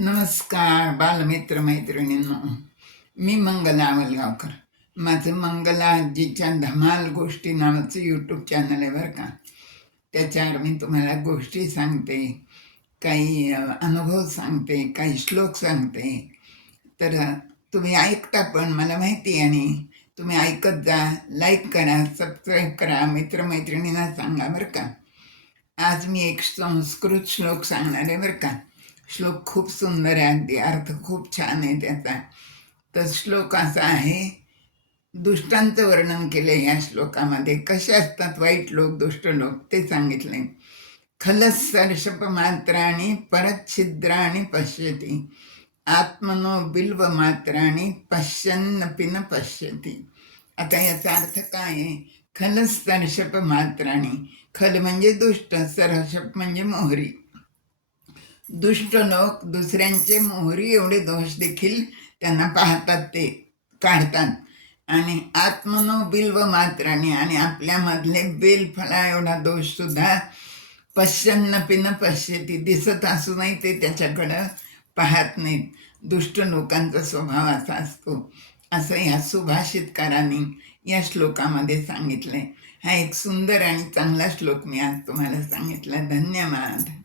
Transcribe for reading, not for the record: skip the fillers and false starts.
नमस्कार बालमित्र मैत्रिणींनो. मी मंगला आवलगावकर. माझं मंगला आजीच्या धमाल गोष्टी नावाचं यूट्यूब चॅनल आहे बरं का. त्याच्यावर मी तुम्हाला गोष्टी सांगते, काही अनुभव सांगते, काही श्लोक सांगते. तर तुम्ही ऐकता पण मला माहिती आहे, आणि तुम्ही ऐकत जा, लाईक करा, सबस्क्राईब करा, मित्रमैत्रिणींना सांगा बरं का. आज मी एक संस्कृत श्लोक सांगणार आहे बरं का. श्लोक खूप सुंदर आहे, अगदी अर्थ खूप छान आहे त्याचा. तर श्लोक असा आहे, दुष्टांचं वर्णन केले या श्लोकामध्ये. कसे असतात वाईट लोक, दुष्ट लोक ते सांगितले. खलसर्षप मात्राणी परच्छिद्राणी पश्यती, आत्मनो बिल्व मात्राणी पश्यन्नपि न पश्यती. आता याचा अर्थ काय आहे? खलसर्षप मात्राणी, खल म्हणजे दुष्ट, सरषप म्हणजे मोहरी. दुष्ट लोक दुसऱ्यांचे मोहरी एवढे दोष देखील त्यांना पाहतात, ते काढतात. आणि आत्मनो बिल्व मात्राने, आणि आपल्यामधले बेलफळा एवढा दोष सुद्धा पश्यन्नपि न पश्यती, दिसत असूनही ते त्याच्याकडं पाहत नाहीत. दुष्ट लोकांचा स्वभाव असा असतो, असं ह्या सुभाषितकारांनी या श्लोकामध्ये सांगितलंय. हा एक सुंदर आणि चांगला श्लोक मी आज तुम्हाला सांगितला. धन्यवाद.